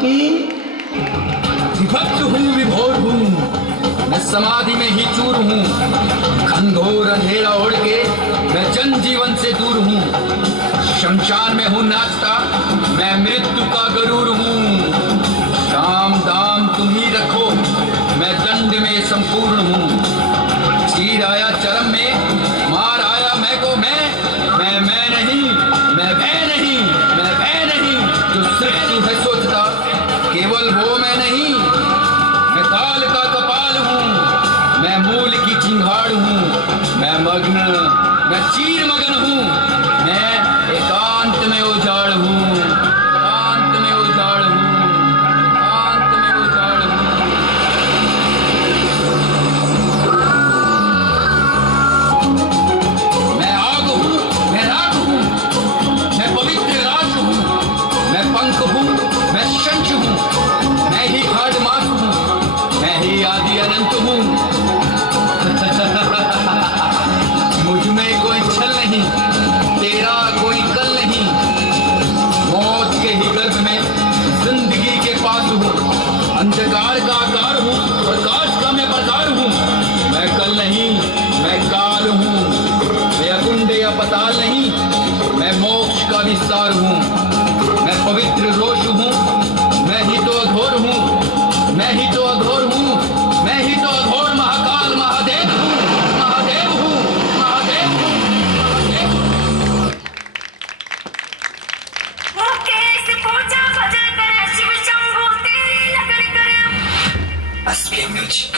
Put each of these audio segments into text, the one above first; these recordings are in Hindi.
की। विभक्त हूँ, विभोर हूँ, मैं समाधि में ही चूर हूँ। घनघोर अंधेरा ओढ़ के मैं जनजीवन से दूर हूँ। शमशान में हूँ नाचता, मैं मृत्यु का गरूर हूँ। काम दाम तुम ही रखो, मैं दंड में संपूर्ण हूँ। चीर आया चरम में, मार आया मैं को मैं नहीं, मैं भय नहीं, मैं भय नहीं। जो सृष्टि है सोचता, केवल वो मैं नहीं। मैं काल का कपाल हूँ, मैं मूल की चिंगाड़ हूँ। मैं मग्न, मैं चीर मगन हूँ, मैं एकांत में उजाड़ हूँ। एकांत में उजाड़ हूँ, एकांत में उजाड़ हूँ। मैं आग हूँ, मैं राख हूँ, मैं पवित्र राख हूँ। मैं पंख हूँ, मैं शंख हूँ, मैं ही खाडमास हूँ, मैं ही आदि अनंत हूँ। मुझ में कोई छल नहीं, तेरा कोई कल नहीं। मौत के ही गर्भ में जिंदगी के पास हूँ। अंधकार का आकार हूँ, प्रकाश का मैं प्रकार हूँ। मैं कल नहीं, मैं काल हूँ। मैं अकुंड या पताल नहीं, मैं मोक्ष का विस्तार हूँ। मैं पवित्र रोष हूँ, मैं ही तो अघोर हूँ, मैं ही तो अघोर हूँ, मैं ही तो अघोर महाकाल महादेव हूँ, महादेव हूँ, महादेव हूँ, महादेव हूँ। मुकेश पूजा भजन करे, शिव शंभू तेरी लगन करे। SPM Music.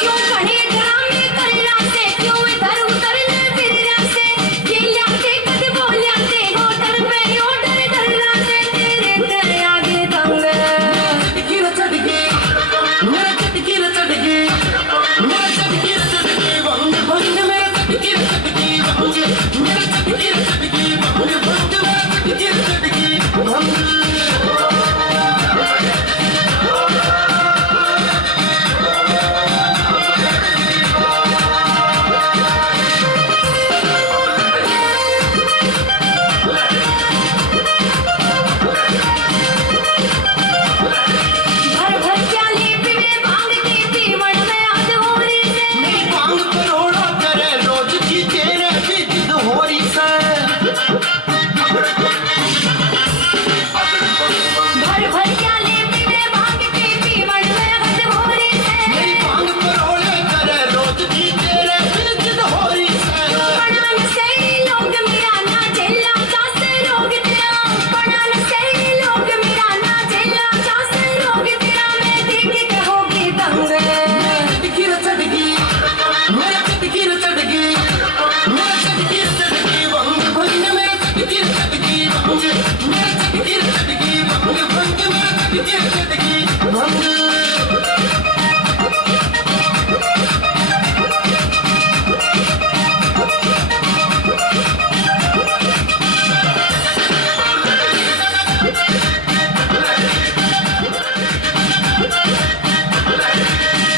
क्यों खड़े ड्रामे कर रास्ते, क्यों इधर उधर ले फिर रास्ते। ये ल्याते कद वो ल्याते, वो डर पे यो डर डर रास्ते। तेरे तेरे आगे दंग गिर चढ़ गई, मेरा चटकी न चढ़ गई, मेरा चटकी न चढ़ गई भंग भंग, मेरा चटकी न चढ़ गई भंग, मेरा चटकी न चढ़ गई भंग भंग, मेरा चटकी न चढ़ गई भंग। भर भर प्याली पीवे भांग की पीवड़ में आध हो रही से। मेरी भांग करोड़ा करे रोज की, तेरे भी जिद हो रही से। भर भर प्याली पीवे भांग की पीवड़ में आध हो रही से। मेरी भांग करोड़े करे रोज की, तेरे भी जिद हो रही से। पढ़ान से लोग मेरा ना झेला चासे रोग तेरा। पढ़ान से लोग मेरा ना झेला चासे रोग तेरा। मैं देख के होगी दंग। चटकी न चढ़ गई, मेरा चटकी न चढ़ गई, मेरा चटकी न चढ़ गई भंग भंग, मेरा चटकी न चढ़ गई भंग, मेरा चटकी न चढ़ गई भंग भंग, मेरा चटकी न चढ़ गई भंग।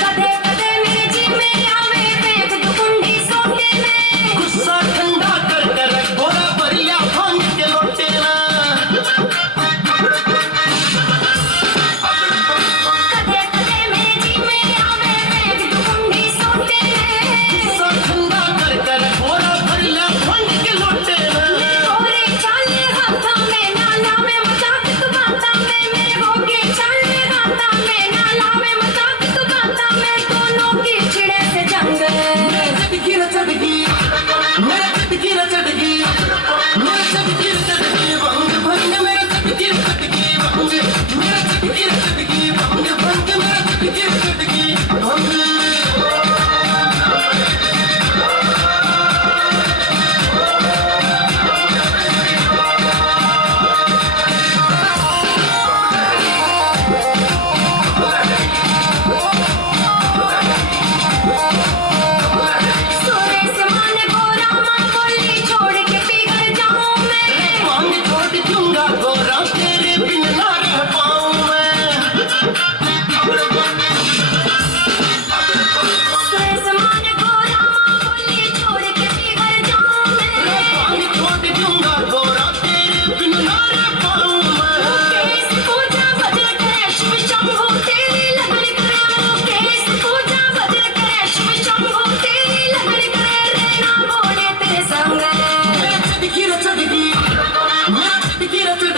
कदे कदे मेरे जी में आवे फेंक दो कुंडी सोटे में। गुस्सा ठंडा कर कर गोरा भरिया भांग के लोटे में। कदे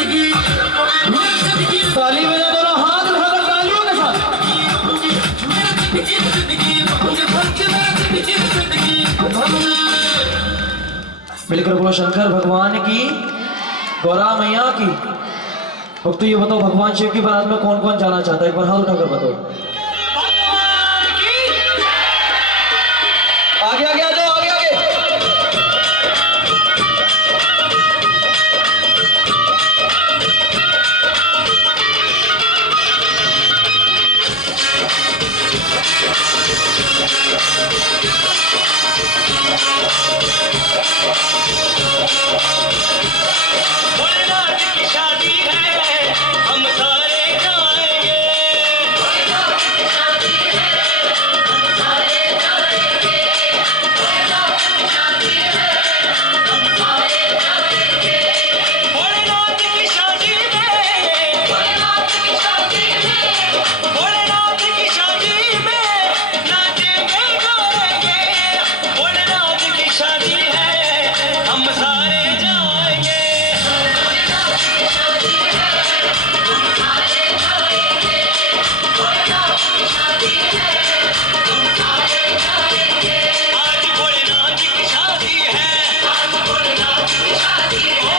चटकी मेरे चटकी ताली बजा दोनों हाथ उठाकर तालियों के साथ। मेरे चटकी भंग भंग मेरे चटकी भंग। मिलकर बोलो शंकर भगवान की, गौरा मैया की। अब तो ये बताओ भगवान शिव की बारात में कौन कौन जाना चाहता है, एक बार हाथ उठाकर बताओ। आगे आगे आ जाओ, आगे आगे। भोलेनाथ की शादी है, हम सारे जाएंगे। भोलेनाथ की शादी है, हम सारे जाएंगे। भोलेनाथ की शादी है, हम सारे जाएंगे। भोलेनाथ की शादी में, भोलेनाथ की शादी में, भोलेनाथ की शादी में नाचेंगे गाएंगे। भोलेनाथ की शादी है, हम सारे जाएंगे। आज भोलेनाथ की शादी है, आज भोलेनाथ की शादी है,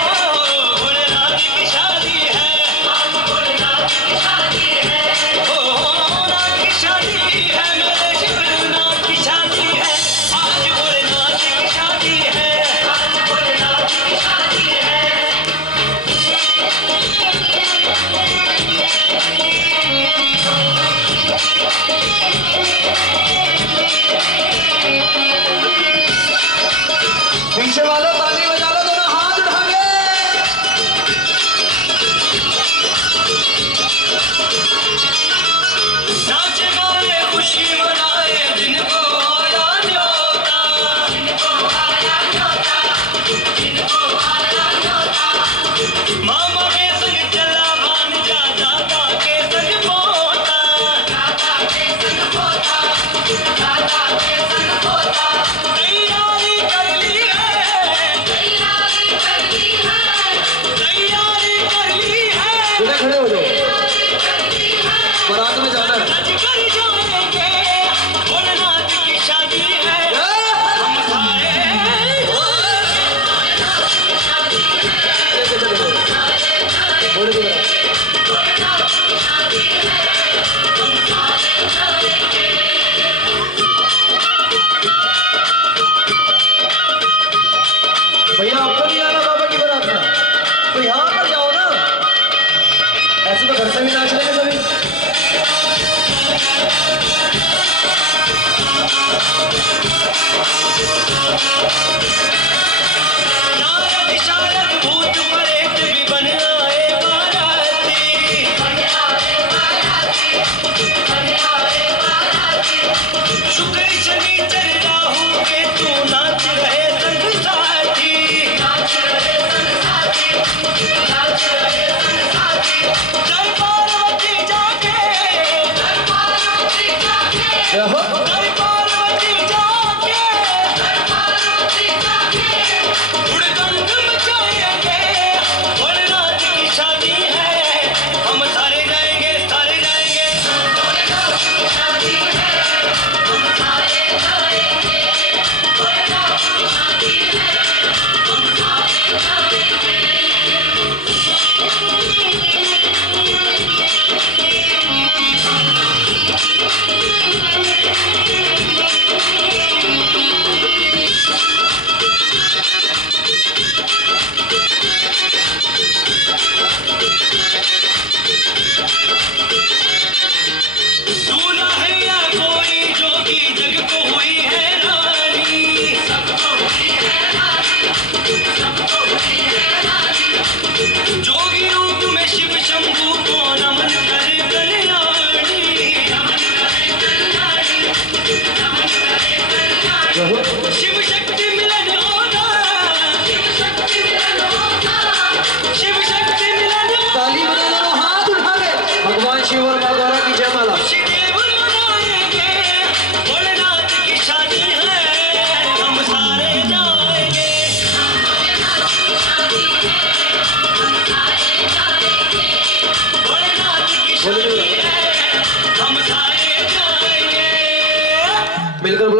भोलेनाथ की शादी है, आज भोलेनाथ की शादी है, नाथ की शादी है, मेरे शिवनाथ की शादी है। आज भोलेनाथ की शादी है, आज भोलेनाथ की शादी है। पीछे वालों ताली बजा लो, दोनों हाथ उठा के। नाचे गाए खुशी मनाए, जिनको आया न्योता, जिनको आया न्योता, जिनको आया न्योता। मामा के संग चला भांजा, दादा के संग पोता, दादा के संग पोता, दादा के संग पोता। तैयारी कर ली है, तैयारी कर ली है, तैयारी कर ली है। इधर खड़े हो जाओ, बारात में जाना है। आज कर जाएंगे, भोलेनाथ की शादी है, हम सारे। लेके चलो, बोले तो बड़ा। भैया आपको नहीं आना बाबा की बारात में, तो यहाँ पर जाओ ना, ऐसे तो घर से भी नाच लेंगे सभी। नारद शारद भूत प्रेत भी बन आए बाराती, बन आए बाराती, बन आए बाराती। शुक्र शनिचर राहु केतु नाच रहे संग साथी, नाच रहे संग साथी, नाच रहे संग साथी। जय पार्वती जाके, जय पार्वती जाके, रहो। जय पार्वती जाके, जय पार्वती जाके।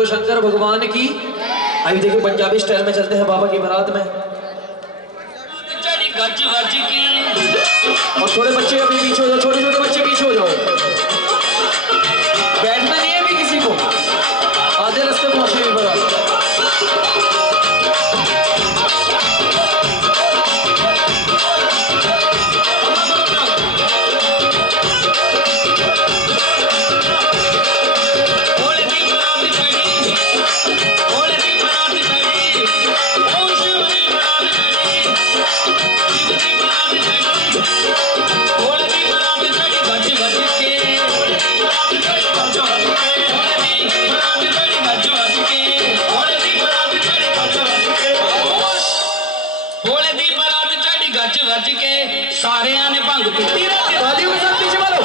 शंकर भगवान की। आइए देखिए पंजाबी स्टाइल में चलते हैं बाबा की बारात में। चढ़ी गज वज की और थोड़े बच्चे अभी पीछे हो जाओ, छोटे छोटे बच्चे पीछे हो जाओ। बैठना नहीं है अभी किसी को, आधे रास्ते पहुंचे बारात। सारियां ने भंग पीती तालियों के साथ पीछे मारो।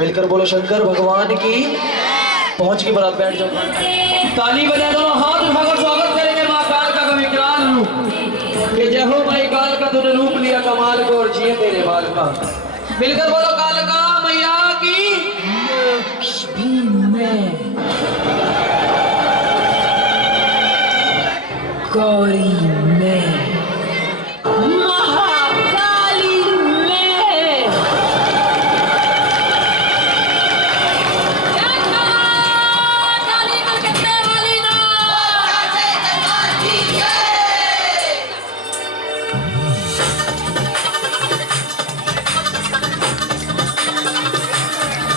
मिलकर बोलो शंकर भगवान की। पहुंच की बारात बैठ जाओ। ताली बजा दो, हाथ उठाकर स्वागत करेंगे माँ काल का विकराल कि जय हो भाई काल का, तूने रूप लिया कमाल को और जिए तेरे बाल का। मिलकर बोलो काल का मैया की। गौरी में महाकाली में काली कलकत्ते वाली ना।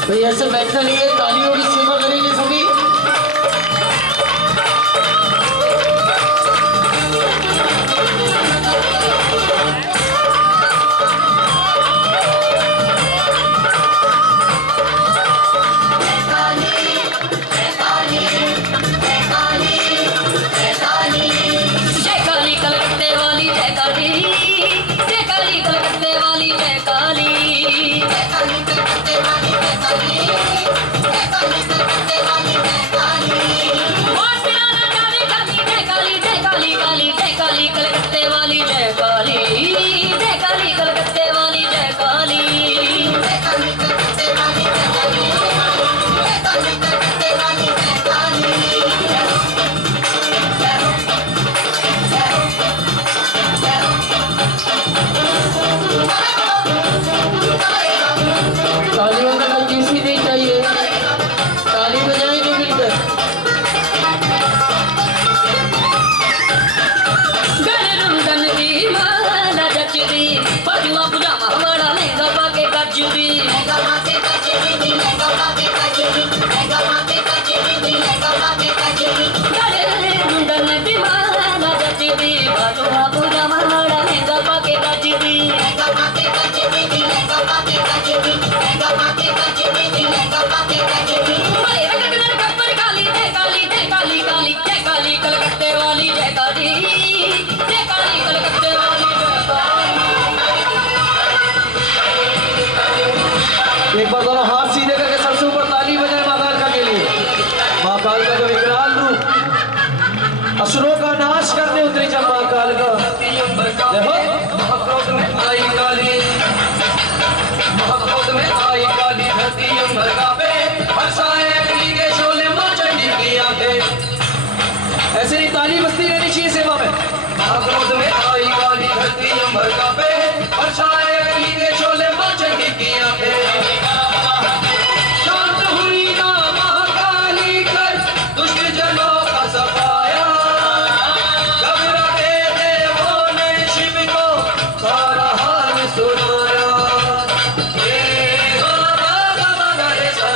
भाई ऐसे बैठना नहीं है, तालियों की सेवा करेंगे सभी। जय काली पूछिए सेवा में। क्रोध में आई वाली धरती अंबर का पे और छाए अग्नि के शोले मचकी की आंखें। शांत हुई ना महाकाली कर दुष्ट जनों का सफाया। घबरा के देवों ने शिव को सारा हाल सुनाया। हे बाबा बाबा रे सा।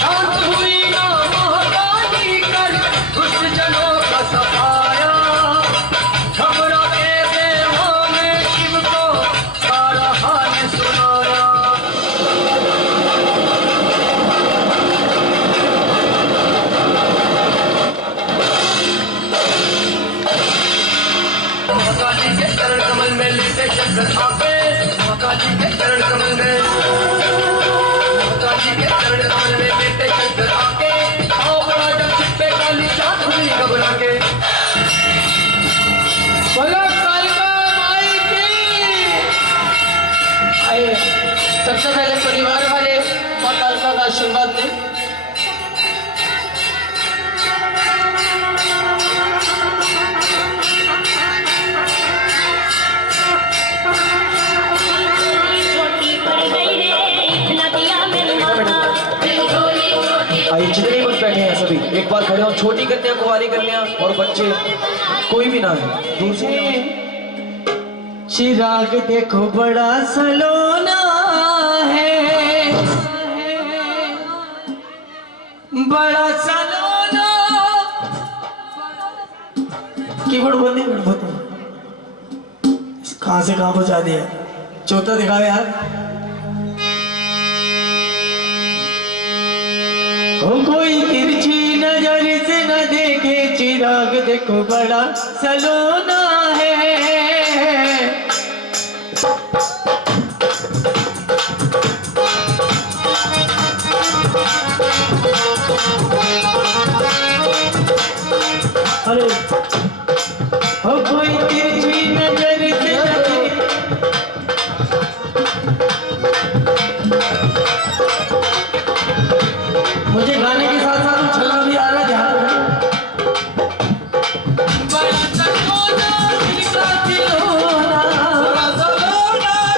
शांत हुई ना महाकाली कर दुष्ट जनों का सफाया। घबरा के देवों ने शिव को सारा हाल सुनाया। महाकाली के चरण कमल में लेटे चक्कर आपे। महाकाली के चरण कमल में महाकाली के चरण कमल में लेटे चक्कर आके आओ बड़ा जब चिट्टे काली चाँद हुई घबरा के। बोलो कालिका माई की। आइए सबसे पहले परिवार वाले माँ कालिका का आशीर्वाद दें। छोटी पड़ गई रे इतना दिया मेरी माता आइए जितने भी बैठे हैं सभी एक बार खड़े हो। छोटी कन्या कुंवारी कन्या और बच्चे कोई भी ना है दूर से। चिराग देखो बड़ा सलोना है, बड़ा सलोना। कीबोर्ड बंद कहाँ से कहाँ पहुंचा दिया। चौथा दिखाओ यार। हो कोई तिरछी नजर से न देखे चिराग देखो बड़ा सलोना है। अरे हो कोई तिरछी नजर से न देखे। मुझे गाने के साथ साथ उछलना भी आ रहा है। ध्यान बड़ा सलोना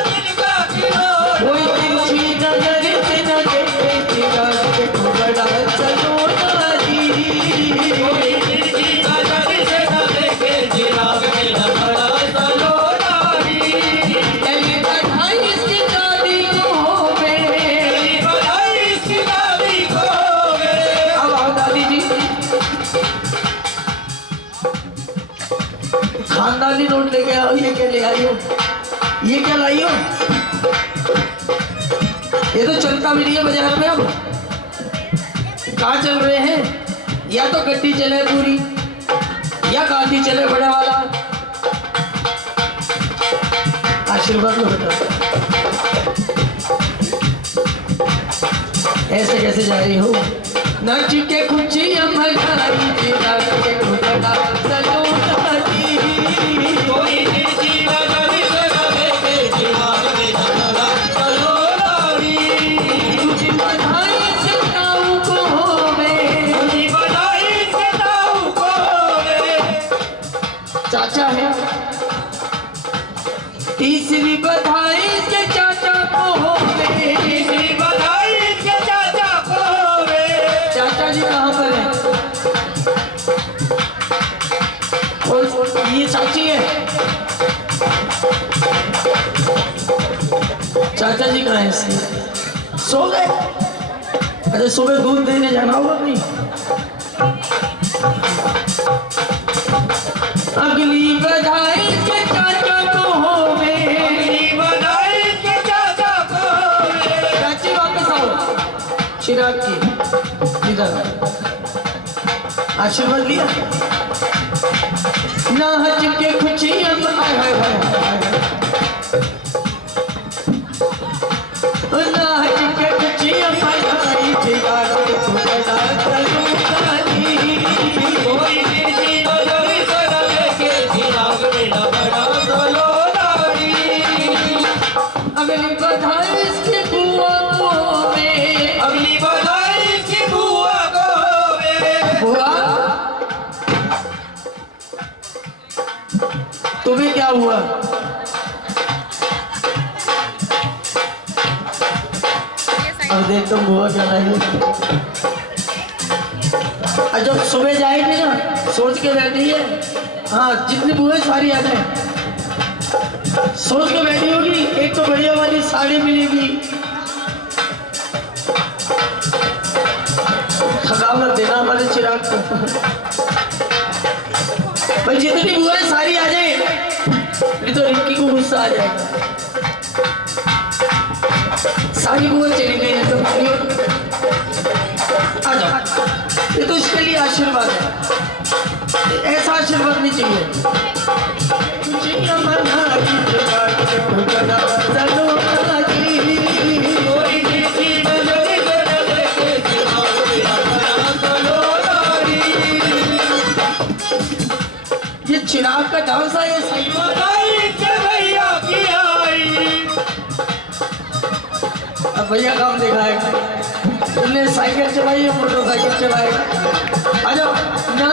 दिल का खिलौना, कोई तिरछी नजर से न देखे चिराग देखो बड़ा सलोना जी। पहली बधाई इसकी दादी को होवे। अब आओ दादी जी। खानदानी नोट लेके आओ। ये क्या ले आई हो? ये क्या लाई हो? ये तो चलता भी नहीं है बाजार में। अब कहाँ चल रहे हैं? या तो गड्डी चले पूरी या गाड़ी चले बड़े वाला। आशीर्वाद लो बेटा। ऐसे कैसे जा रही हो? नाच के खुशी मनाई चिराग के खुदा सलोना जी। तुझी बधाई से नाऊ को होवे। चाचा है। तीसरी बधाई के चाचा को होवे। चाचा जी कहाँ पर है? और ये चाची है। चाचा जी कहाँ है इसके? सो गए? अरे सुबह दूध देने जाना होगा नहीं। अगली बधाई के चाचा को होवे। चाची वापस आओ। चिराग की इधर आशीर्वाद लिया। नाच के खुशी हम आए हाय हाय हाय। नाच के खुशी हम आए हाय चिराग देखो बड़ा सलोना जी। अगली बधाई इसकी बुआ को होवे। हुआ? अब देख तुम बुआ क्या है। जब सुबह जाएगी ना सोच के बैठी है, हाँ जितनी बुआ सारी आ जाए, सोच के बैठी होगी। एक तो बढ़िया वाली साड़ी मिलेगी, थकावट देना हमारे चिराग को। भाई जितनी बुआ सारी आ जाए, नहीं तो रिंकी को गुस्सा आ जाएगा। सारी बुआ चली गई है तो आ जाओ, ये तो इसके लिए आशीर्वाद है। ऐसा आशीर्वाद नहीं चाहिए। ये चिराग का डांस है, ये सही अब भैया काम दिखाएगा। तुमने साइकिल चलाई है, मोटरसाइकिल चलाएगा। आ जाओ ना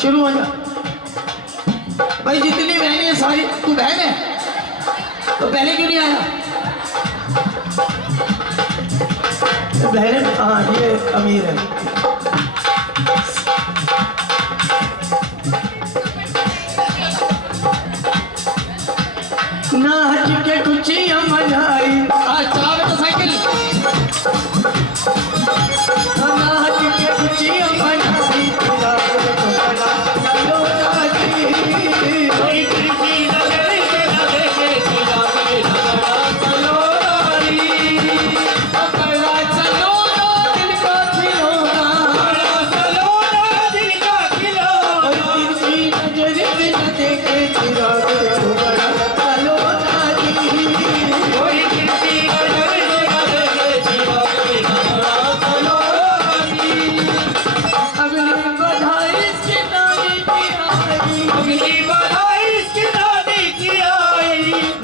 शुरू हो जा भाई। जितनी बहनें हैं सारी, तू बहन है तो पहले क्यों नहीं आया? बहन हाँ ये अमीर है। ना हज के खुशियां मनाई, चला बेटा साइकिल। ना हज के खुशियां मनाई,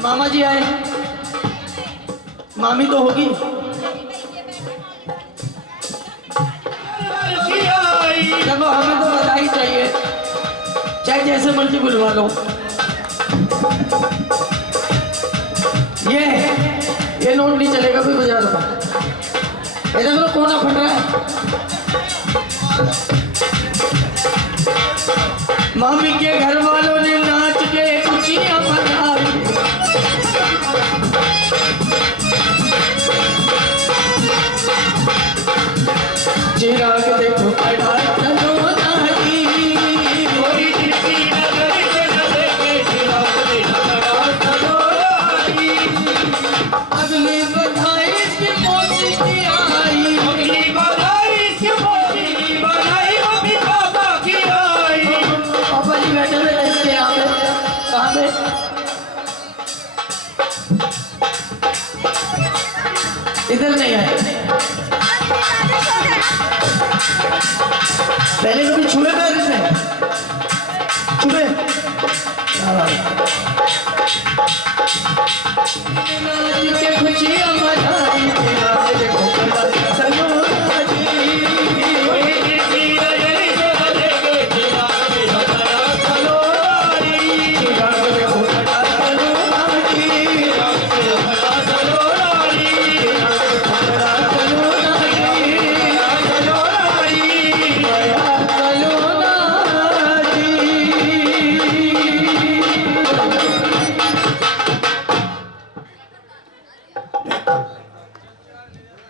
मामा जी आए, मामी तो होगी। देखो हमें तो बधाई चाहिए, चाहे जैसे मर्जी बुलवा लो। ये नोट नहीं चलेगा कोई बाजार का। इधर तो कोना फट रहा है। मामी के घर वालों ने नाच के खुशियां मनाई, चिराग देखो पड़ा चलो नाची, कोई किसी नजर से न देखे, चिराग देखो पड़ा चलो नाची। अगली बधाई इसकी मौसी की आई, अगली बधाई इसकी मौसी की बधाई, मम्मी पापा की आई। पापा जी बैठे हुए इसके यहाँ पे, कहाँ पे? इधर नहीं आए। पहले कभी छुए पैर इसने छुए। खुशियां मनाई,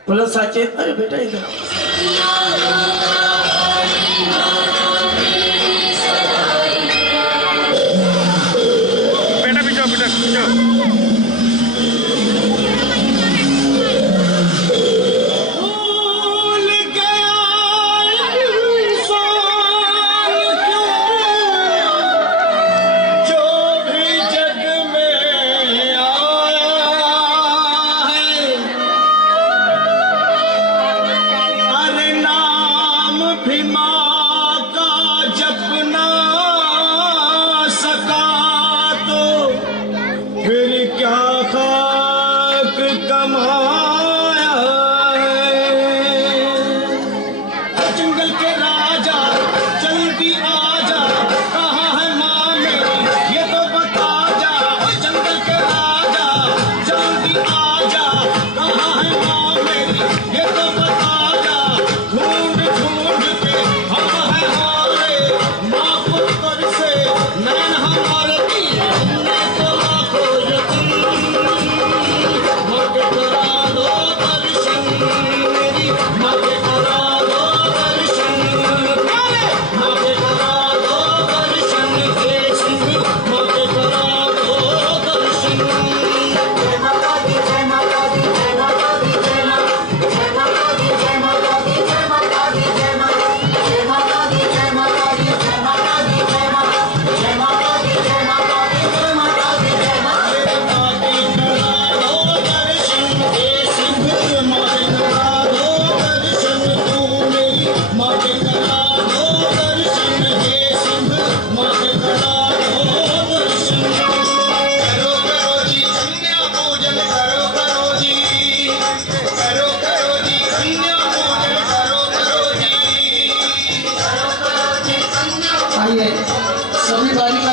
बोलो साचेत। अरे बेटा इधर बेटा पीछे पीछे अरे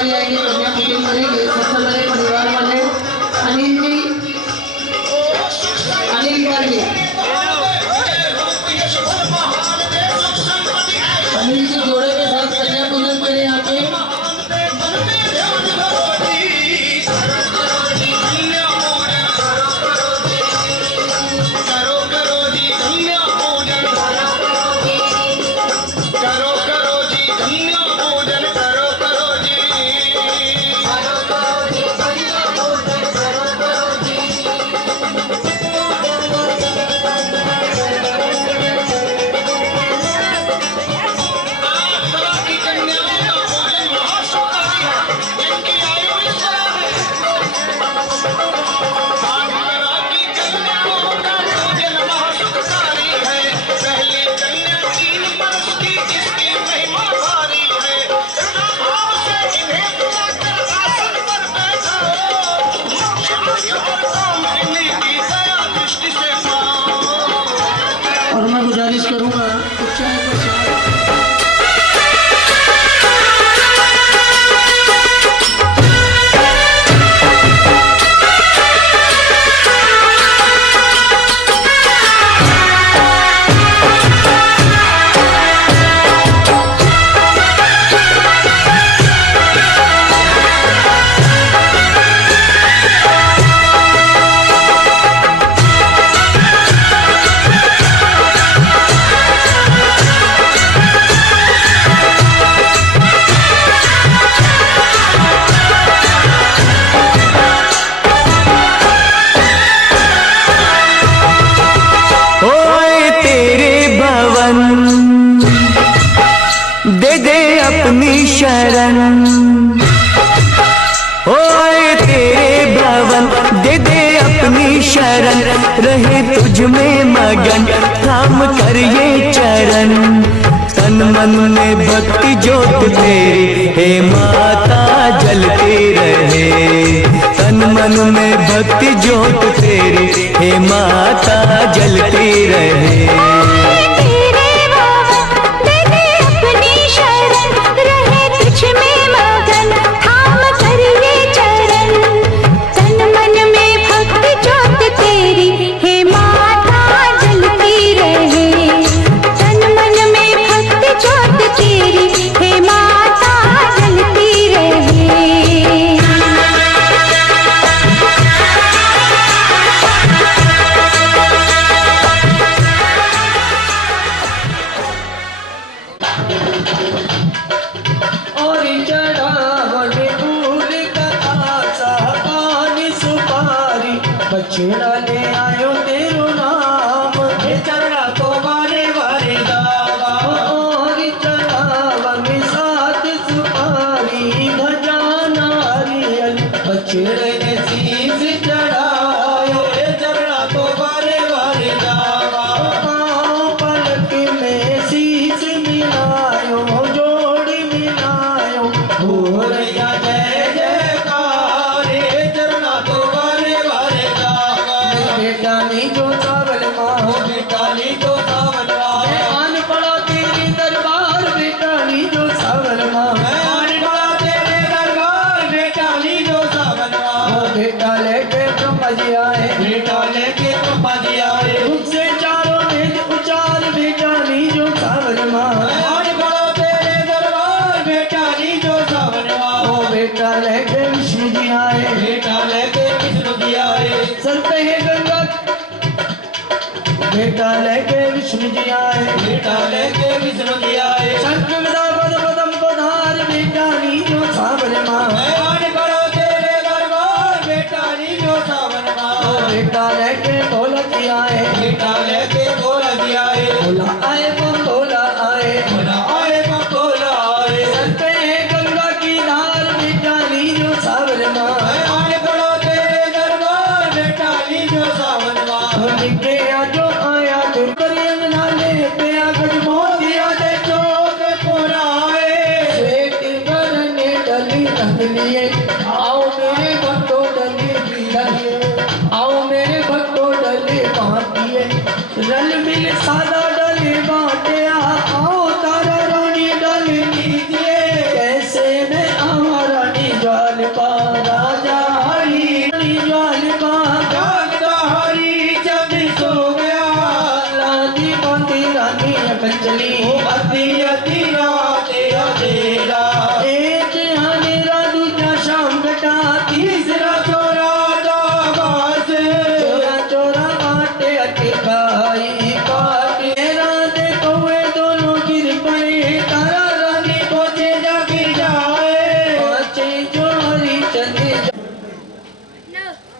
भी आएंगे, कन्या पूजन करेंगे। सबसे बड़े परिवार वाले अनिल जी, अनिल जी, अनिल जी जोड़े के साथ कन्या पूजन करें यहाँ पे। और मैं गुजारिश करूंगा चाय को चाय दे दे अपनी शरण, ओए तेरे भवन दे दे अपनी शरण, रहे तुझ में मगन थाम कर ये चरण। तन मन में भक्ति ज्योत तेरी हे माता जलती रहे, तन मन में भक्ति ज्योत तेरी हे माता जलती रहे। बछड़ा ले आयो तेरो नाम, चढ़ा तो बारे बारे दावा, और चढ़ावा में सात सुपारी भजा नारियल, बछड़े ने शीश चढ़ायो, चढ़ा तो बारे बारे दावा, पलक में शीश मिलायो, जोड़ी मिलायो, भोरया जय जयकार, चढ़ा तो बारे बारे बेटानी जो सावन माँ, बेटानी जो सावन माँ, आन पड़ा तेरे दरबार, बेटानी जो सावन माँ, आन पड़ा तेरे दरबार, बेटानी जो सावन माँ। बेटा लेके ब्रह्मा जी आए, बेटा लेके ब्रह्मा जी आए, उनसे चारों वेद उचार, बेटानी जो सावन माँ, आन पड़ा तेरे दरबार, बेटानी जो सावन माँ। बेटा लेके विष्णु जी आए, बेटा लेके विष्णु जी आए, सर पे गंगा, बेटा लेके विष्णु जी आए, बेटा लेके विष्णु जी आए, शंख गदा पद पदम पधार, बेटानी जो सावन माँ, आन करो तेरे दरबार, बेटानी जो सावन माँ। बेटा लेके भोला जी आए, बेटा लेके भोला जी आए, भोला आए भोला आए, भोला आए भोला आए, सर पे गंगा की धार, बेटानी जो सावन माँ, आन करो तेरे दरबार, बेटानी जो सावन माँ। निके आजो आया तुम करियन नाले पे आगज मोदिया दे चोक पुराए, श्वेत बरने डली रंग लिए, आओ मेरे भक्तों डली डलिए, आओ मेरे भक्तों डले बांटिए, रल मिल सादा डले बांटे, आओ तारा रानी डली लीजिए, कैसे में आवा रानी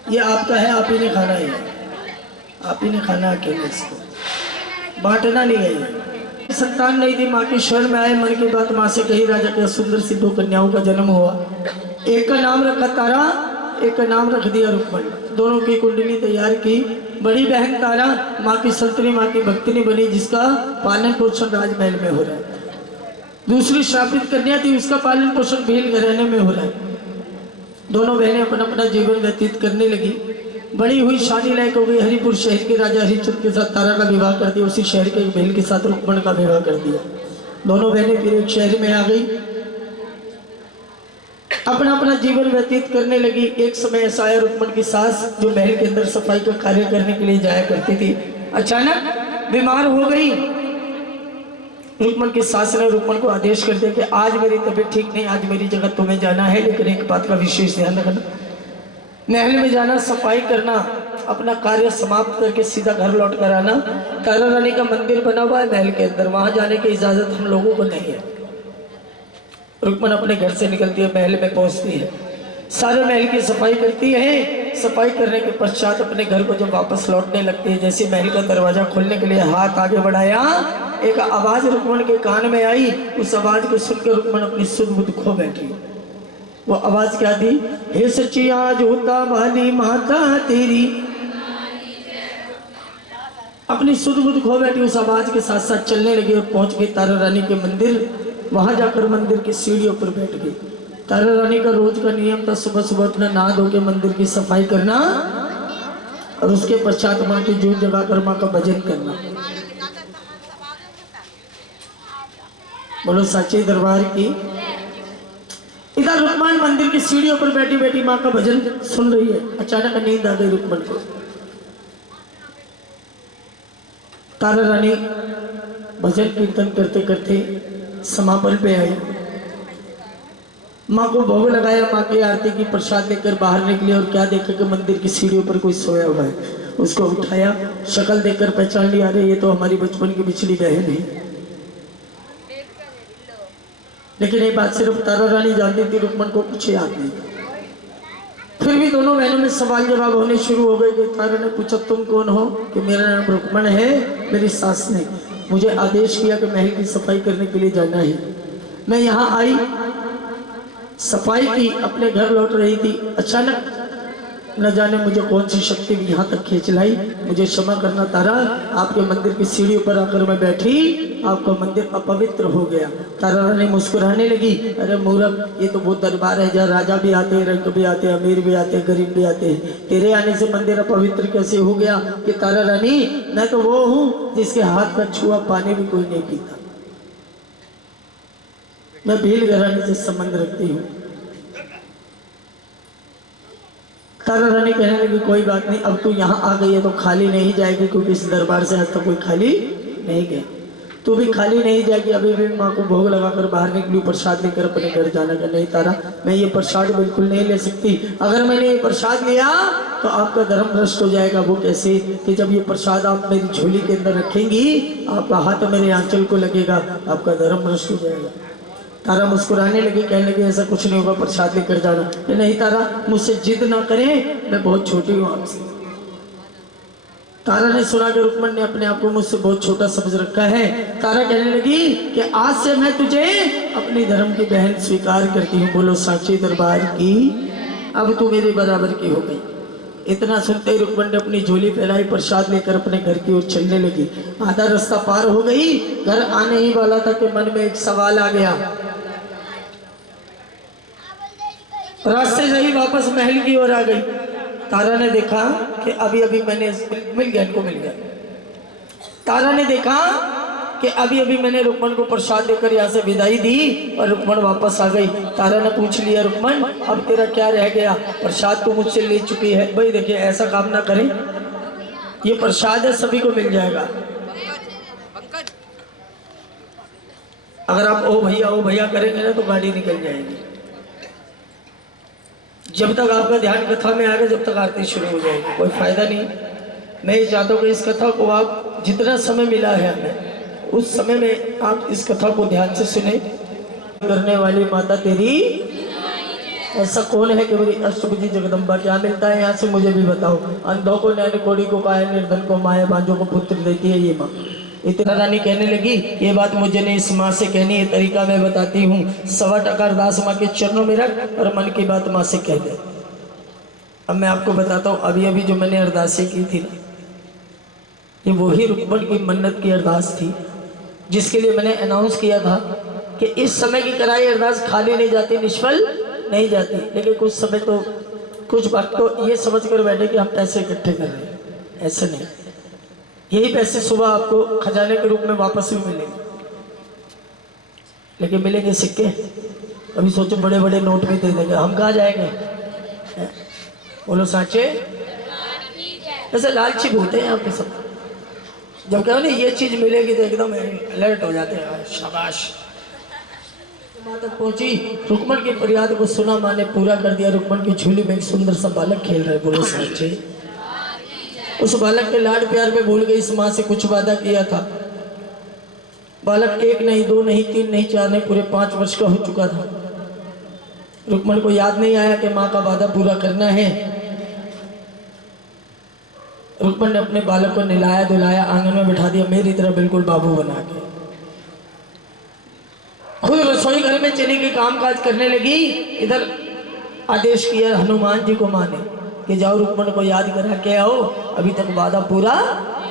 ये आपका है, आप ही ने खाना है, आप ही ने खाना अकेले, इसको बांटना नहीं है। ये संतान नहीं थी, माँ के शरण में आए, मन की बात माँ से कही, राजा के सुंदर सी 2 कन्याओं का जन्म हुआ। एक का नाम रखा तारा, एक का नाम रख दिया रुक्मण। दोनों की कुंडली तैयार की। बड़ी बहन तारा माँ की संतनी, माँ की भक्तिनी बनी, जिसका पालन पोषण राजमहल में हो रहा है। दूसरी श्रापित कन्या थी, उसका पालन पोषण भील घराने में हो रहा है। दोनों बहनें अपना अपना जीवन व्यतीत करने लगी। बड़ी हुई, शादी लायक हो गई। हरिपुर शहर के राजा हरिश्चंद्र के साथ तारा का विवाह कर दिया। उसी शहर के एक बहन के साथ रुक्मण का विवाह कर दिया। दोनों बहनें फिर एक शहर में आ गई, अपना अपना जीवन व्यतीत करने लगी। एक समय ऐसा आया, रुक्मण की सास जो महल के अंदर सफाई का कार्य करने के लिए जाया करती थी, अचानक बीमार हो गई। रुक्मण की सास ने रुक्मण को आदेश कर दिया कि आज मेरी तबीयत ठीक नहीं, आज मेरी जगह तुम्हें जाना है, लेकिन एक बात का विशेष ध्यान रखना, महल में जाना, सफाई करना, अपना कार्य समाप्त करके सीधा घर लौट कर आना। तारा रानी का मंदिर बना हुआ है महल के अंदर, वहां जाने की इजाजत हम लोगों को नहीं है। रुक्मण अपने घर से निकलती है, महल में पहुंचती है, सारे महल की सफाई करती है। सफाई करने के पश्चात अपने घर को जब वापस लौटने लगती है, जैसे महल का दरवाजा खोलने के लिए हाथ आगे बढ़ाया, एक आवाज रुक्मण के कान में आई। उस आवाज को सुनकर रुक्मण अपनी सुध बुध खो बैठी। वो आवाज क्या थी? हे सच्ची आज होता वाली माता तेरी। अपनी सुध बुध खो बैठी, उस आवाज के साथ साथ चलने लगी और पहुंच गई तारा रानी के मंदिर। वहां जाकर मंदिर की सीढ़ियों पर बैठ गई। तारा रानी का रोज का नियम था सुबह सुबह अपना नहा धो के मंदिर की सफाई करना और उसके पश्चात माँ की जोत जगाकर माँ का भजन करना। बोलो सच्चे दरबार की। इधर रुक्मण मंदिर की सीढ़ियों पर बैठी बैठी माँ का भजन सुन रही है। अचानक नींद आ गई रुक्मण को। तारा रानी भजन कीर्तन करते करते समापन पे आई। माँ को भोग लगाया, माँ की आरती की, प्रसाद लेकर बाहर निकली और क्या देखा कि मंदिर की सीढ़ियों पर कोई सोया हुआ है। उसको उठाया, शक्ल देखकर पहचान लिया, अरे ये तो हमारी बचपन की बिछड़ी बहन है। लेकिन ये बात सिर्फ तारा रानी जानती थी, रुक्मण को कुछ याद नहीं। फिर भी दोनों बहनों में सवाल जवाब होने शुरू हो गए कि तारा ने पूछा तुम कौन हो? कि मेरा नाम रुक्मण है, मेरी सास ने मुझे आदेश किया कि महल की सफाई करने के लिए जाना है। मैं यहाँ आई, सफाई की, अपने घर लौट रही थी, अचानक न जाने मुझे कौन सी शक्ति भी यहाँ तक खींच लाई। मुझे क्षमा करना तारा, आपके मंदिर की सीढ़ियों पर आकर मैं बैठी, आपका मंदिर अपवित्र हो गया। तारा रानी मुस्कुराने लगी, अरे मूर्ख, ये तो वो दरबार है जहाँ राजा भी आते हैं, रंग भी आते हैं, अमीर भी आते हैं, गरीब भी आते हैं। तेरे आने से मंदिर अपवित्र कैसे हो गया? कि तारा रानी, मैं तो वो हूँ जिसके हाथ का छुआ पानी भी कोई नहीं पीता। मैं भील घराने से संबंध रखती हूँ। तारा रानी कहने लगी कोई बात नहीं, अब तू यहाँ आ गई है तो खाली नहीं जाएगी, क्योंकि इस दरबार से आज तक कोई खाली नहीं गया। तू भी खाली नहीं जाएगी। अभी भी माँ को भोग लगाकर बाहर निकली, प्रसाद लेकर अपने घर जाना। का नहीं तारा, मैं ये प्रसाद बिल्कुल नहीं ले सकती। अगर मैंने ये प्रसाद लिया तो आपका धर्म भ्रष्ट हो जाएगा। वो कैसे? कि जब ये प्रसाद आप मेरी झोली के अंदर रखेंगी, आपका हाथ मेरे आंचल को लगेगा, आपका धर्म भ्रष्ट हो जाएगा। तारा मुस्कुराने लगी, कहने लगी ऐसा कुछ नहीं होगा, प्रसाद लेकर जाना। नहीं तारा, मुझसे जिद ना करें, मैं बहुत छोटी हूँ आपसे। तारा ने सुना कि रुक्मण ने अपने आप को मुझसे बहुत छोटा समझ रखा है। तारा कहने लगी कि आज से मैं तुझे अपनी धर्म की बहन स्वीकार करती हूँ। बोलो सांची दरबार की। अब तू मेरे बराबर की हो गई। इतना सुनते ही रुक्मण ने अपनी झोली फैलाई, प्रसाद लेकर अपने घर की ओर चलने लगी। आधा रास्ता पार हो गई, घर आने ही वाला था कि मन में एक सवाल आ गया। रास्ते से ही वापस महल की ओर आ गई। तारा ने देखा कि अभी अभी मैंने मिल गया। तारा ने देखा कि अभी अभी मैंने रुक्मण को प्रसाद देकर यहाँ से विदाई दी और रुक्मण वापस आ गई। तारा ने पूछ लिया, रुक्मण अब तेरा क्या रह गया? प्रसाद तो मुझसे ले चुकी है। भाई देखिए, ऐसा काम ना करें, ये प्रसाद है, सभी को मिल जाएगा। अगर आप ओ भैया करेंगे ना तो गाड़ी निकल जाएगी। जब तक आपका ध्यान कथा में आएगा, जब तक आरती शुरू हो जाएगी, कोई फायदा नहीं। मैं ये चाहता हूँ कि इस कथा को आप जितना समय मिला है हमें, उस समय में आप इस कथा को ध्यान से सुने। करने वाली माता तेरी, ऐसा कौन है कि मेरी अष्टभुजी जगदम्बा क्या मिलता है यहाँ से मुझे भी बताओ। अंधों को नैन, कोड़ी को काया, निर्धन को माया, बांझों को पुत्र देती है ये माँ। इतना रानी कहने लगी ये बात मुझे नहीं इस माँ से कहनी है, तरीका मैं बताती हूँ। 1.25 अरदास माँ के चरणों में रख और मन की बात माँ से कह दे। अब मैं आपको बताता हूँ, अभी अभी जो मैंने अरदासें की थी ना, ये वही रुक्मण की मन्नत की अरदास थी जिसके लिए मैंने अनाउंस किया था कि इस समय की कराई अरदास खाली नहीं जाती, निष्फल नहीं जाती। लेकिन कुछ समय तो कुछ वक्त तो ये समझ कर बैठे कि हम पैसे इकट्ठे कर रहे हैं, ऐसे नहीं। यही पैसे सुबह आपको खजाने के रूप में वापस भी मिलेंगे, लेकिन मिलेंगे सिक्के। अभी सोचो बड़े बड़े नोट भी दे देंगे, हम कहाँ जाएंगे? बोलो साचे। ऐसे लालची भूते हैं आपके सब। जब कहो ना ये चीज मिलेगी तो एकदम अलर्ट हो जाते हैं, शाबाश। माँ तक पहुंची, रुक्मण की फरियाद को सुना, माँ ने पूरा कर दिया। रुक्मण की झोली में एक सुंदर सा बालक खेल रहे। बोलो साचे। उस बालक के लाड प्यार में भूल गई इस माँ से कुछ वादा किया था। बालक 1 नहीं 2 नहीं 3 नहीं 4 नहीं पूरे 5 वर्ष का हो चुका था। रुक्मण को याद नहीं आया कि माँ का वादा पूरा करना है। रुक्मण ने अपने बालक को नहलाया धुलाया, आंगन में बिठा दिया, मेरी तरह बिल्कुल बाबू बना के। खुद रसोई घर में चली गई, काम काज करने लगी। इधर आदेश किया हनुमान जी को माने कि जाओ रुक्मण को याद करा के आओ, अभी तक वादा पूरा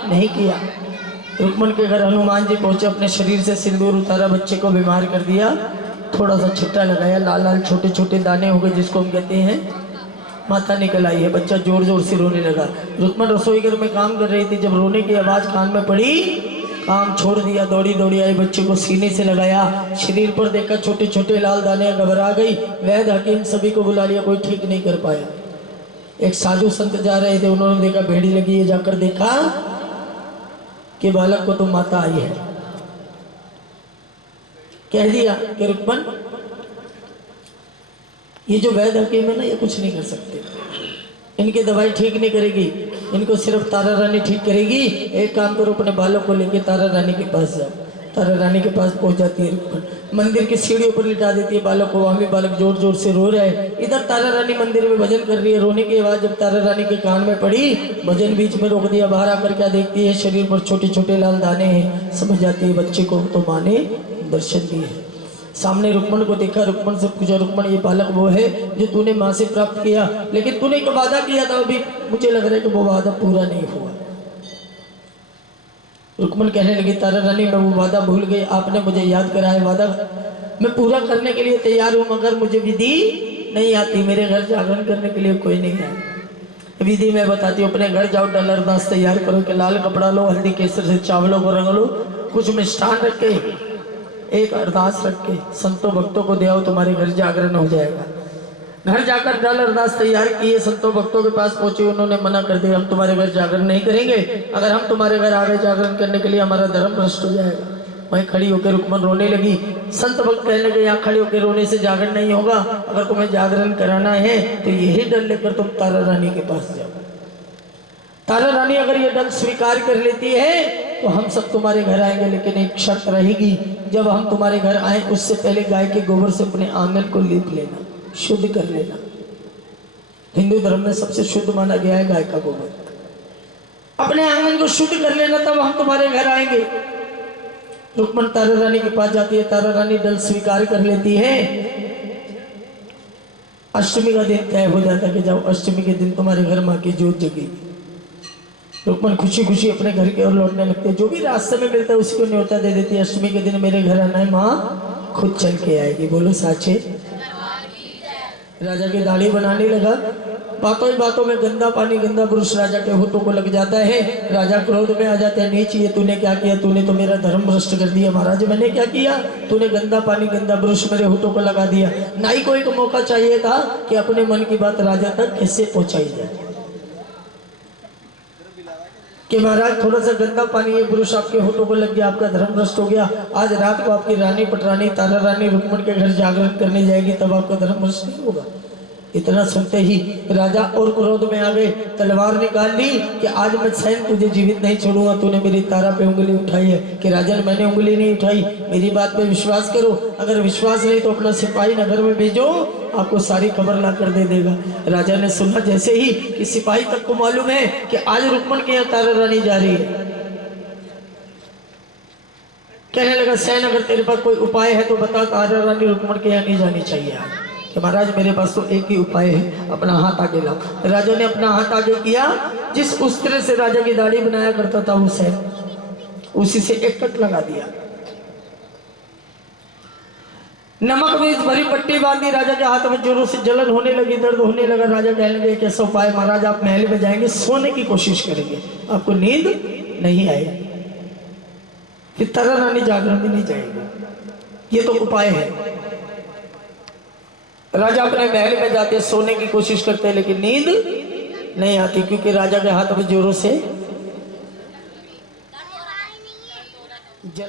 नहीं किया। रुक्मण के घर हनुमान जी पहुंचे, अपने शरीर से सिंदूर उतारा, बच्चे को बीमार कर दिया, थोड़ा सा छिट्टा लगाया, लाल लाल छोटे छोटे दाने हो गए जिसको हम कहते हैं माथा निकल आई है। बच्चा जोर जोर से रोने लगा। रुक्मण रसोई घर में काम कर रही थी, जब रोने की आवाज़ कान में पड़ी काम छोड़ दिया, दौड़ी दौड़ी आई, बच्चे को सीने से लगाया, शरीर पर देखा छोटे छोटे लाल दाने, घबरा गई। वैद्य हकीम सभी को बुला लिया, कोई ठीक नहीं कर पाया। एक साधु संत जा रहे थे, उन्होंने देखा भेड़ी लगी है, जाकर देखा कि बालक को तो माता आई है। कह दिया कि रुक्मण ये जो वैद्य हकीम है ना, ये कुछ नहीं कर सकते, इनकी दवाई ठीक नहीं करेगी, इनको सिर्फ तारा रानी ठीक करेगी। एक काम करो, अपने बालक को लेके तारा रानी के पास जाओ। तारा रानी के पास पहुंच जाती है रुक्मण, मंदिर की सीढ़ियों पर लिटा देती है बालक को। वहाँ भी बालक जोर जोर से रो रहा है। इधर तारा रानी मंदिर में भजन कर रही है। रोने की आवाज़ जब तारा रानी के कान में पड़ी, भजन बीच में रोक दिया। बाहर आकर क्या देखती है, शरीर पर छोटे छोटे लाल दाने हैं। समझ जाती है बच्चे को तो माँ ने दर्शन दिए। सामने रुक्मण को देखा, रुक्मण से पूछा, रुक्मण ये बालक वो है जो तूने माँ से प्राप्त किया, लेकिन तूने एक वादा किया था, अभी मुझे लग रहा है कि वो वादा पूरा नहीं हुआ। रुक्मण कहने लगी, तारा रानी मैं वो वादा भूल गई, आपने मुझे याद कराया, वादा मैं पूरा करने के लिए तैयार हूँ, मगर मुझे विधि नहीं आती। मेरे घर जागरण करने के लिए कोई नहीं आया। विधि मैं बताती हूँ, अपने घर जाओ, डल अरदास तैयार करो कि लाल कपड़ा लो, हल्दी केसर से चावलों को रंग लो, कुछ मिष्ठान रख के, एक अरदास रख के संतों भक्तों को दे आओ, तुम्हारे घर जागरण हो जाएगा। घर जाकर डल अरदास तैयार किए, संतों भक्तों के पास पहुंचे, उन्होंने मना कर दिया, हम तुम्हारे घर जागरण नहीं करेंगे। अगर हम तुम्हारे घर आ गए जागरण करने के लिए, हमारा धर्म भ्रष्ट हो जाएगा। वहीं खड़ी होकर रुक्मण रोने लगी। संत भक्त कहने लगे, यहाँ खड़ी होकर रोने से जागरण नहीं होगा, अगर तुम्हें जागरण कराना है तो यही डल लेकर तुम तारा रानी के पास जाओ। तारा रानी अगर ये डल स्वीकार कर लेती है तो हम सब तुम्हारे घर आएंगे, लेकिन एक शर्त रहेगी, जब हम तुम्हारे घर आए उससे पहले गाय के गोबर से अपने आंगन को लीप लेना, शुद्ध कर लेना। हिंदू धर्म में सबसे शुद्ध माना गया है गाय का गोबर। अपने आंगन को शुद्ध कर लेना, तब हम तुम्हारे घर आएंगे। रुक्मण तारा रानी के पास जाती है, तारा रानी डल स्वीकार कर लेती है। अष्टमी का दिन तय हो जाता है कि जाओ अष्टमी के दिन तुम्हारे घर माँ की जोत जगेगी। रुक्मण खुशी खुशी अपने घर की ओर लौटने लगते हैं। जो भी रास्ते में मिलता है उसी को न्योता दे देती है, अष्टमी के दिन मेरे घर आना है, माँ खुद चल के आएगी। बोलो साचे। राजा की दाढ़ी बनाने लगा। बातों ही बातों में गंदा पानी गंदा ब्रुश राजा के होठों को लग जाता है। राजा क्रोध में आ जाते हैं, नहीं चाहिए, तूने क्या किया, तूने तो मेरा धर्म भ्रष्ट कर दिया। महाराज मैंने क्या किया, तूने गंदा पानी गंदा ब्रुश मेरे होठों को लगा दिया। नाई को एक मौका चाहिए था कि अपने मन की बात राजा तक कैसे पहुंचाई जाए, कि महाराज थोड़ा सा गंदा पानी ये ब्रुश आपके होठों को लग गया, आपका धर्म भ्रष्ट हो गया। आज रात को आपकी रानी पटरानी तारा रानी रुक्मण के घर जागरण करने जाएगी, तब आपका धर्म भ्रष्ट नहीं होगा। इतना सुनते ही राजा और क्रोध में आ गए, तलवार निकाल ली कि आज मैं स्वयं तुझे जीवित नहीं छोड़ूंगा। तूने मेरी तारा पे उंगली उठाई है। कि राजन मैंने उंगली नहीं उठाई, मेरी बात पे विश्वास करो, अगर विश्वास नहीं तो अपना सिपाही नगर में भेजो, आपको सारी खबर ला कर दे देगा। राजा ने सुना जैसे ही कि सिपाही तक को मालूम है कि आज रुक्मण के यहाँ तारा रानी जा रही है। कहने लगा सैन अगर तेरे पास कोई उपाय है तो बता, तारा रानी रुक्मण के यहाँ नहीं जानी चाहिए। कि महाराज मेरे पास तो एक ही उपाय है, अपना हाथ आगे लाओ। राजा ने अपना हाथ आगे किया, जिस उस तरह से राजा की दाढ़ी बनाया करता था वो सैन, उसी से एक कट लगा दिया। नमक में भरी पट्टी बांधी, राजा के हाथ में जोरों से जलन होने लगी, दर्द होने लगा। राजा कहने लगे कैसा उपाय महाराज, आप महल में जाएंगे, सोने की कोशिश करेंगे, आपको नींद नहीं आएगी, फिर तारा रानी जागरण में नहीं जाएगी, ये तो उपाय है। राजा अपने महल में जाते सोने की कोशिश करते हैं लेकिन नींद नहीं आती, क्योंकि राजा के हाथ में जोरों से।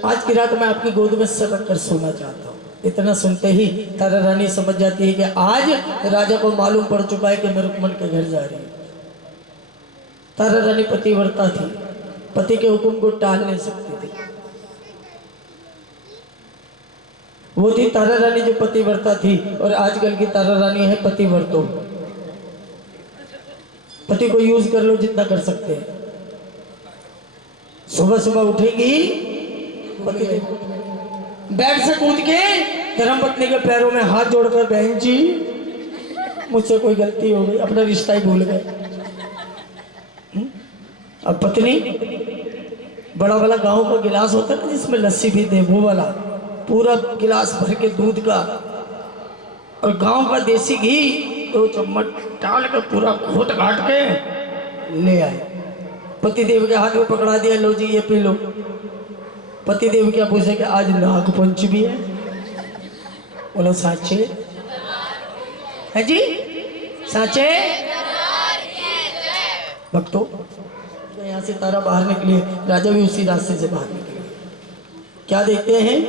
आज की रात मैं आपकी गोद में सरक कर सोना चाहता हूँ। इतना सुनते ही तारा रानी समझ जाती है कि आज राजा को मालूम पड़ चुका है कि मैं रुक्मण के घर जा रही हूँ। तारा रानी पतिव्रता थी, पति के हुक्म को टाल नहीं सकती थी। वो थी तारा रानी जो पतिव्रता थी, और आजकल की तारा रानी है पतिव्रतो। पति को यूज कर लो जितना कर सकते हैं। सुबह सुबह उठेगी, बेड से कूद के धर्म पत्नी के पैरों में हाथ जोड़कर, बहन जी मुझसे कोई गलती हो गई, अपना रिश्ता ही भूल गए। अब पत्नी बड़ा वाला गांव का गिलास होता है ना जिसमें लस्सी भी दे, वो वाला पूरा गिलास भर के दूध का और गांव का देसी घी 2 चम्मच डाल कर पूरा घोट घाट के ले आए। पतिदेव के हाथ में पकड़ा दिया, लो जी ये पी लो। पतिदेव क्या पूछे कि आज नाग पंचमी है? बोलो साचे है जी, साचे भक्तों। यहाँ से तारा बाहर निकली, राजा भी उसी रास्ते से बाहर निकले। क्या देखते हैं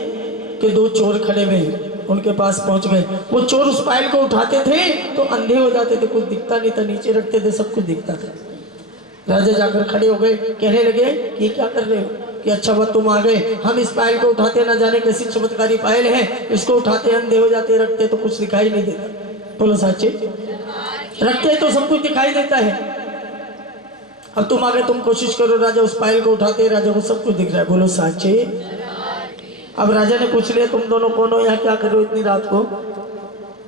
कि 2 चोर खड़े हुए हैं, उनके पास पहुंच गए। वो चोर उस पायल को उठाते थे तो अंधे हो जाते थे, कुछ दिखता नहीं था, नीचे रखते थे सब कुछ दिखता था। राजा जाकर खड़े हो गए, कहने लगे कि क्या कर रहे हो? कि अच्छा बात तुम आ गए, हम इस पायल को उठाते ना जाने कैसी चमत्कारी पायल है, इसको उठाते अंधे हो जाते, रखते तो कुछ दिखाई नहीं देता। बोलो साचे, रखते तो सब कुछ दिखाई देता है। अब तुम आ गए, तुम कोशिश करो। राजा उस पायल को उठाते, राजा को सब कुछ दिख रहा है। बोलो साचे। अब राजा ने पूछ लिया तुम दोनों कौन हो, यहाँ क्या कर रहे हो इतनी रात को?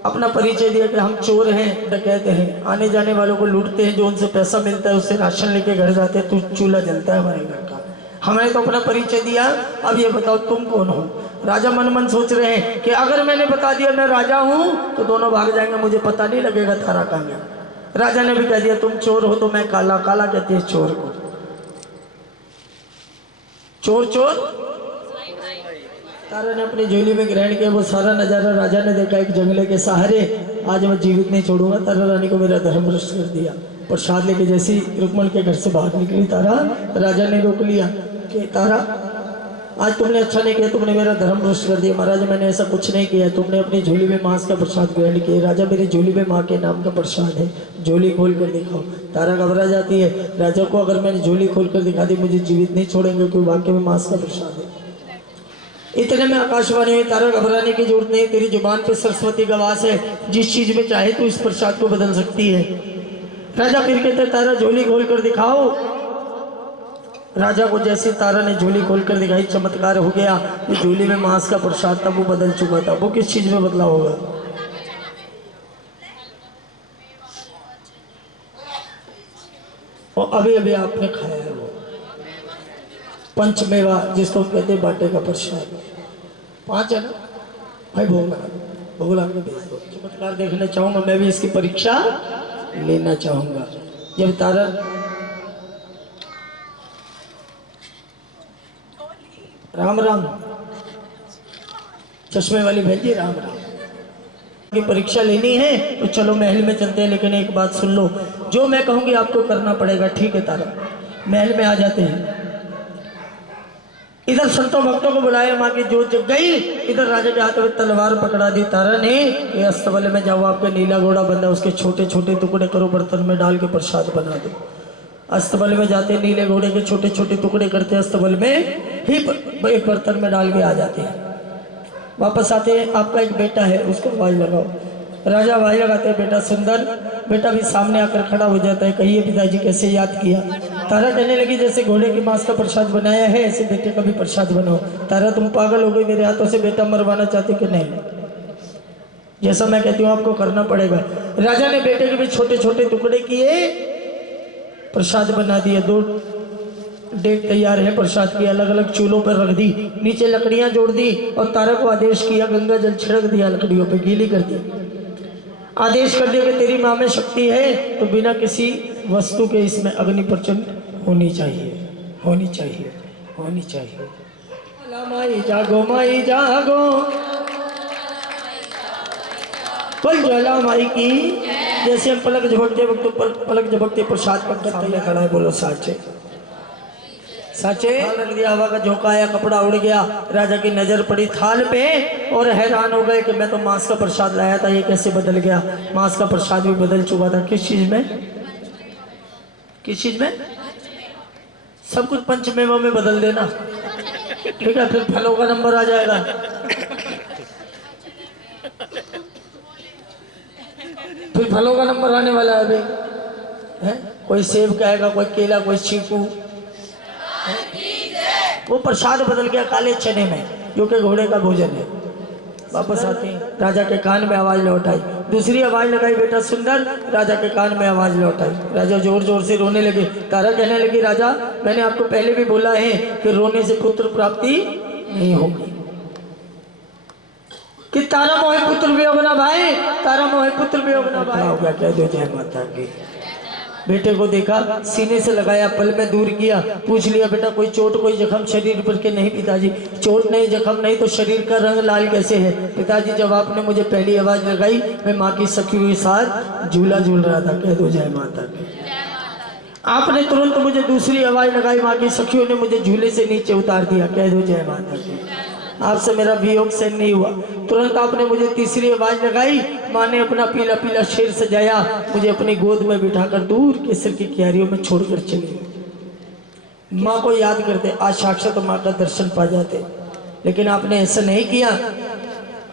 अपना परिचय दिया कि हम चोर हैं, डकैत हैं, आने जाने वालों को लूटते हैं, जो उनसे पैसा मिलता है उससे राशन लेके घर जाते हैं, तो चूल्हा जलता है हमारे घर का। हमने तो अपना परिचय दिया, अब ये बताओ तुम कौन हो? राजा मन मन सोच रहे हैं कि अगर मैंने बता दिया मैं राजा हूँ तो दोनों भाग जाएंगे, मुझे पता नहीं लगेगा तारा कहाँ गया। राजा ने भी कह दिया तुम चोर हो तो मैं काला, काला कहती है चोर को। चोर चोर। तारा ने अपनी झोली में ग्रहण किया, वो सारा नजारा राजा ने देखा। एक जंगले के सहारे, आज मैं जीवित नहीं छोड़ूंगा, तारा रानी को मेरा धर्म भ्रष्ट कर दिया। प्रसाद लेके जैसी रुक्मण के घर से बाहर निकली तारा, राजा ने रोक लिया कि तारा आज तुमने अच्छा नहीं किया, तुमने मेरा धर्म भ्रष्ट कर दिया। महाराज मैंने ऐसा कुछ नहीं किया, तुमने अपनी झोली में मांस का प्रसाद ग्रहण किया। राजा मेरी झोली में माँ के नाम का प्रसाद है, झोली खोल कर दिखाओ। तारा घबरा जाती है, राजा को अगर मैंने झोली खोल कर दिखा दी मुझे जीवित नहीं छोड़ेंगे, क्योंकि वाकई में मांस का प्रसाद है। इतने में आकाशवाणी हुई, तारा घबराने की जरूरत नहीं, तेरी जुबान पे सरस्वती का वास है, जिस चीज में चाहे तो इस प्रसाद को बदल सकती है। राजा फिर कहते तारा झोली खोल कर दिखाओ। राजा को जैसे तारा ने झोली खोल कर दिखाई, चमत्कार हो गया। वो झोली में मांस का प्रसाद था, वो बदल चुका था। वो किस चीज में बदला होगा? और अभी अभी आपने खाया है वो पंचमेवा, जिसको कहते हैं बाटे का प्रसाद। 5 है ना भाई, भोग लगा के भेज दो। चमत्कार देखना चाहूंगा, मैं भी इसकी परीक्षा लेना चाहूंगा। जब तारा राम राम, चश्मे वाली बहन जी राम राम, की परीक्षा लेनी है तो चलो महल में चलते हैं। लेकिन एक बात सुन लो, जो मैं कहूंगी आपको करना पड़ेगा, ठीक है? तारा महल में आ जाते हैं। इधर संतों भक्तों को बुलाया, माँ की जोत जग गई। इधर राजा के हाथ में तलवार पकड़ा दी तारा ने। ये अस्तबल में जाओ, आपके नीला घोड़ा बंधा, उसके छोटे छोटे टुकड़े करो, बर्तन में डाल के प्रसाद बना दो। अस्तबल में जाते, नीले घोड़े के छोटे छोटे टुकड़े करते, अस्तबल में ही एक बर्तन में डाल के आ जाते हैं। वापस आते हैं, आपका एक बेटा है, उसको आवाज लगाओ, राजा भाई लगाते हैं बेटा सुंदर। बेटा भी सामने आकर खड़ा हो जाता है, कहिए पिताजी कैसे याद किया। तारा कहने लगी जैसे घोड़े के मांस का प्रसाद बनाया है ऐसे बेटे का भी प्रसाद बनाओ। तारा तुम पागल हो गई, मेरे हाथों से बेटा मरवाना चाहते कि नहीं? जैसा मैं कहती हूँ आपको करना पड़ेगा। राजा ने बेटे के भी छोटे छोटे टुकड़े किए, प्रसाद बना दिया। 2 डेग तैयार है प्रसाद की, अलग अलग चूल्हों पर रख दी, नीचे लकड़ियां जोड़ दी और तारा को आदेश किया गंगा जल छिड़क दिया, लकड़ियों पे गीली कर दी। आदेश कर दिया कि तेरी माँ में शक्ति है तो बिना किसी वस्तु के इसमें अग्नि प्रचंड होनी चाहिए, होनी चाहिए, होनी चाहिए। माई जागो, माई जागो, बोल ज्वाला माई की। जैसे हम पलक झपकते वक्त पलक झपकते प्रसाद पकड़ तैयार खड़ा है, बोलो साचे साचे। रख दिया, हवा का झोंका आया, कपड़ा उड़ गया। राजा की नजर पड़ी थाल पे और हैरान हो गए कि मैं तो मांस का प्रसाद लाया था, ये कैसे बदल गया। मांस का प्रसाद भी बदल चुका था। किस चीज में? किस चीज में? सब कुछ पंचमेवा में बदल देना, ठीक है? फिर फलों का नंबर आ जाएगा। फिर फलों का नंबर आने वाला है अभी, है? कोई सेब कहेगा, कोई केला, कोई चीकू। वो प्रसाद बदल गया काले चने में, जो कि घोड़े का भोजन है। वापस आते हैं, राजा के कान में आवाज लौट आई। दूसरी आवाज लगाई बेटा सुंदर, राजा के कान में आवाज लौट आई। राजा जोर जोर से रोने लगे। तारा कहने लगी राजा मैंने आपको पहले भी बोला है कि रोने से पुत्र प्राप्ति नहीं होगी। कि तारा मोहे पुत्र वियोग ना भाई, तारा मोहे पुत्र वियोग ना भाई। हो गया, कह दो जय माता की। बेटे को देखा, सीने से लगाया, पल में दूर किया, पूछ लिया बेटा कोई चोट कोई जख्म शरीर पर के? नहीं पिताजी, चोट नहीं, जख्म नहीं, तो शरीर का रंग लाल कैसे है? पिताजी जब आपने मुझे पहली आवाज लगाई मैं माँ की सखियों के साथ झूला झूल रहा था। कह दो जय माता की। आपने तुरंत मुझे दूसरी आवाज लगाई, माँ की सखियों ने मुझे झूले से नीचे उतार दिया। कह दो जय माता की। आपसे मेरा वियोग सहन नहीं हुआ। तुरंत आपने मुझे तीसरी आवाज लगाई, माँ ने अपना पीला पीला शेर सजाया, मुझे अपनी गोद में बिठाकर दूर केसर की क्यारियों में छोड़कर चली गई। माँ को याद करते, आज साक्षात माँ का दर्शन पा जाते, लेकिन आपने ऐसा नहीं किया।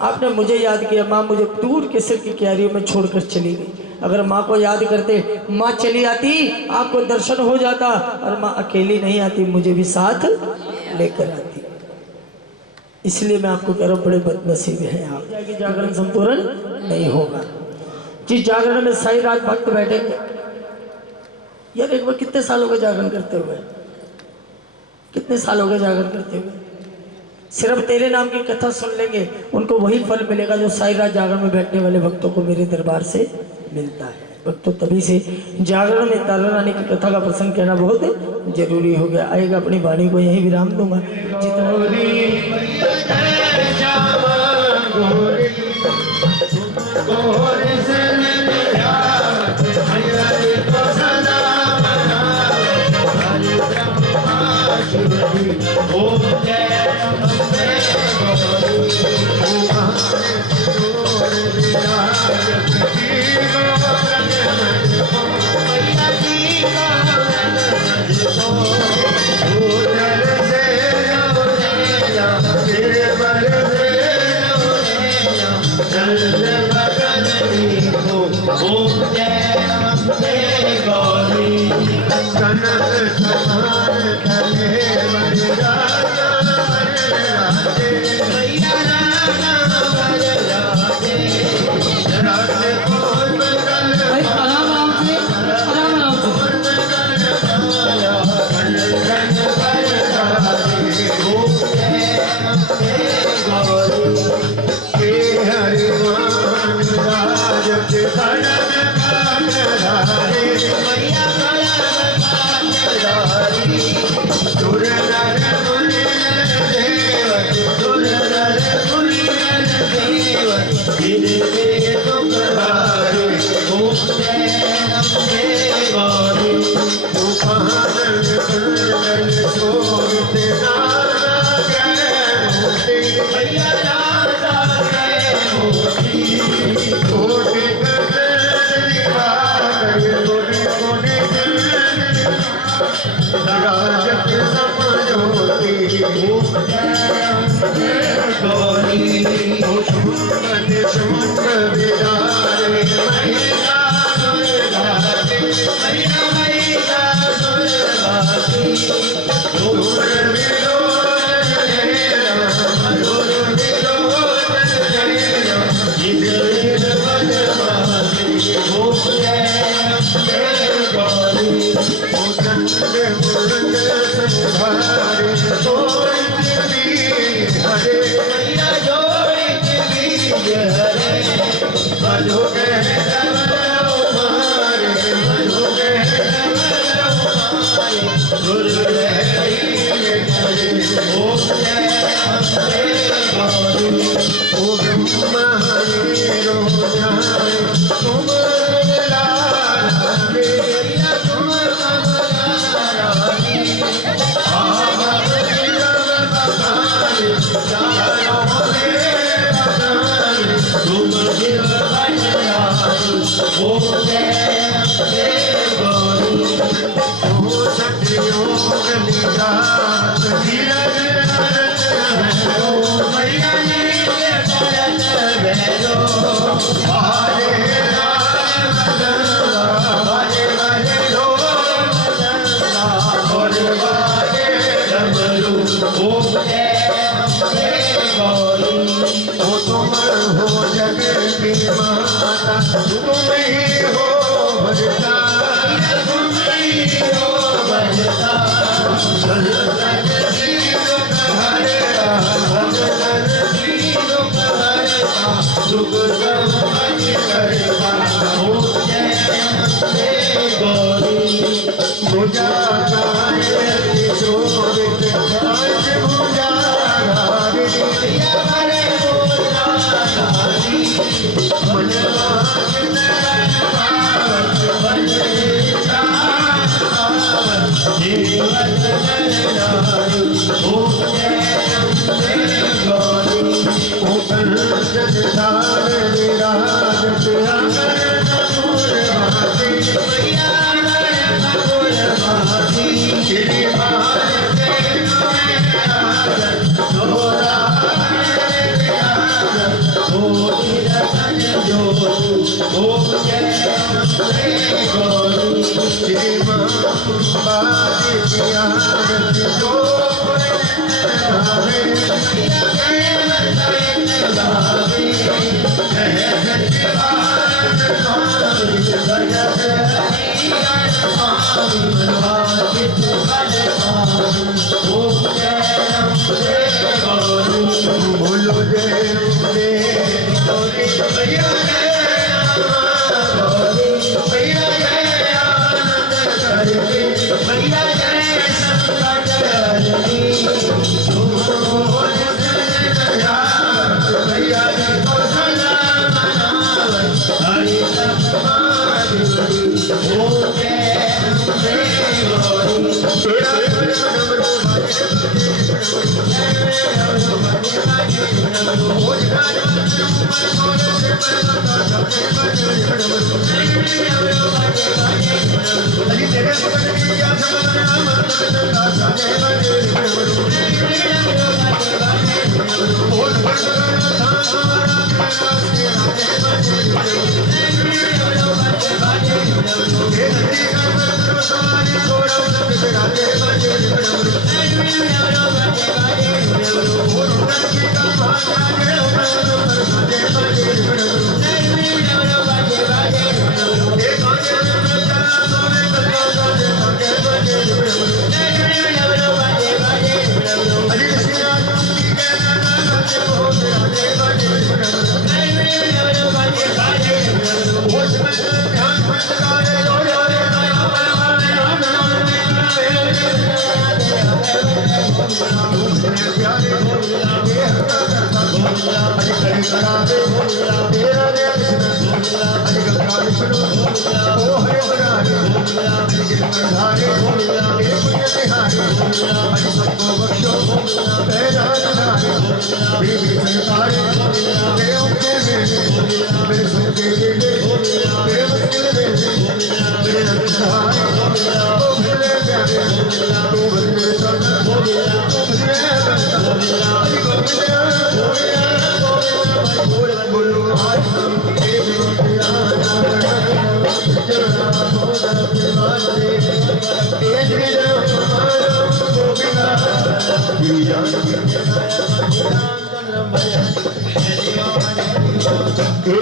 आपने मुझे याद किया, माँ मुझे दूर केसर की क्यारियों में छोड़कर चली गई। अगर माँ को याद करते, माँ चली आती, आपको दर्शन हो जाता, और माँ अकेली नहीं आती, मुझे भी साथ लेकर आती। इसलिए मैं आपको कह रहा हूँ बड़े बदनसीब हैं आप। जागरण संपूर्ण नहीं होगा। जिस जागरण में सारी रात भक्त बैठेंगे, यार एक बार कितने साल हो गए जागरण करते हुए? कितने साल हो गए जागरण करते हुए? सिर्फ तेरे नाम की कथा सुन लेंगे, उनको वही फल मिलेगा जो सारी रात जागरण में बैठने वाले भक्तों को मेरे दरबार से मिलता है। भक्तों तभी से जागरण में तारा रानी की कथा का प्रसंग कहना बहुत जरूरी हो गया। आएगा, अपनी वाणी को यही विराम दूंगा। Hare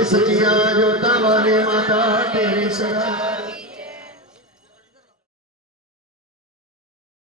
सचिया जोता वाले माता तेरे सरा